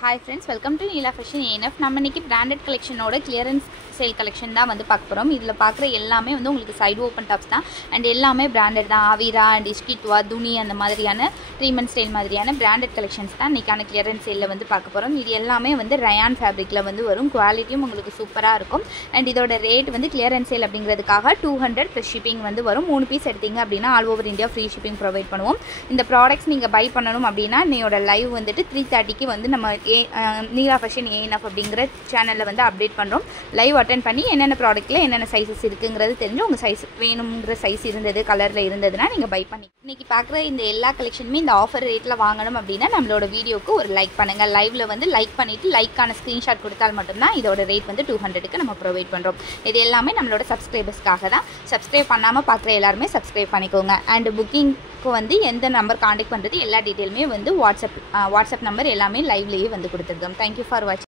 Hi friends, welcome to Neela Fashion ANF. நம்ம இன்னைக்கு branded collectionோட clearance sale collection தான் வந்து பார்க்க போறோம். இதுல பார்க்குற எல்லாமே வந்து உங்களுக்கு side open tops தான் and எல்லாமே branded தான். Avira and Iskitwa, Duni அந்த மாதிரியான 3 month sale மாதிரியான branded collections தான் இன்னைக்கான clearance sale வந்து பார்க்க போறோம். இது எல்லாமே வந்து rayon fabricல வந்து வரும். குவாலிட்டியும் உங்களுக்கு சூப்பரா இருக்கும் and இதோட ரேட் வந்து clearance sale அப்படிங்கிறதுக்காக 200 plus shipping வந்து வரும். 3 பீஸ் எடுத்தீங்க அப்படினா all over India free shipping provide பண்ணுவோம். இந்த products நீங்க buy பண்ணனும் அப்படினா நீயோட live வந்துட்டு 3:30 க்கு வந்து நம்ம Neela Fashion ANF அப்படிங்கற சேனல்ல வந்து அப்டேட் பண்றோம். லைவ் அட்டெண்ட் பண்ணி என்னென்ன ப்ராடக்ட்ல என்னென்ன சைஸஸ் இருக்குங்கிறது தெரிஞ்சு உங்க சைஸ் வேணும்ங்கற சைஸ் இருந்தது கலர்ல இருந்ததுனா நீங்க பை பண்ணி. இன்னைக்கு பார்க்குற இந்த எல்லா கலெக்ஷனுமே இந்த ஆஃபர் ரேட்ல வாங்கணும் அப்படினா நம்மளோட வீடியோக்கு ஒரு லைக் பண்ணுங்க. லைவ்ல வந்து லைக் பண்ணிட்டு லைக்கான ஸ்கிரீன்ஷாட் கொடுத்தால் மட்டும் தான் இதோட ரேட் வந்து 200 க்கு நம்ம ப்ரொவைட் பண்றோம். இது எல்லாமே நம்மளோட சப்ஸ்கிரைபர்ஸ்க்காக தான். சப்ஸ்கிரைப் பண்ணாம பார்க்குற எல்லாரும் சப்ஸ்கிரைப் பண்ணிக்கோங்க. and booking வந்து எந்த நம்பர் கான்டாக்ட் பண்றது எல்லா டீடைலுமே வந்து வாட்ஸ்அப் நம்பர் எல்லாமே லைவ்லயே வந்து கொடுத்துருக்கோம். Thank you for watching.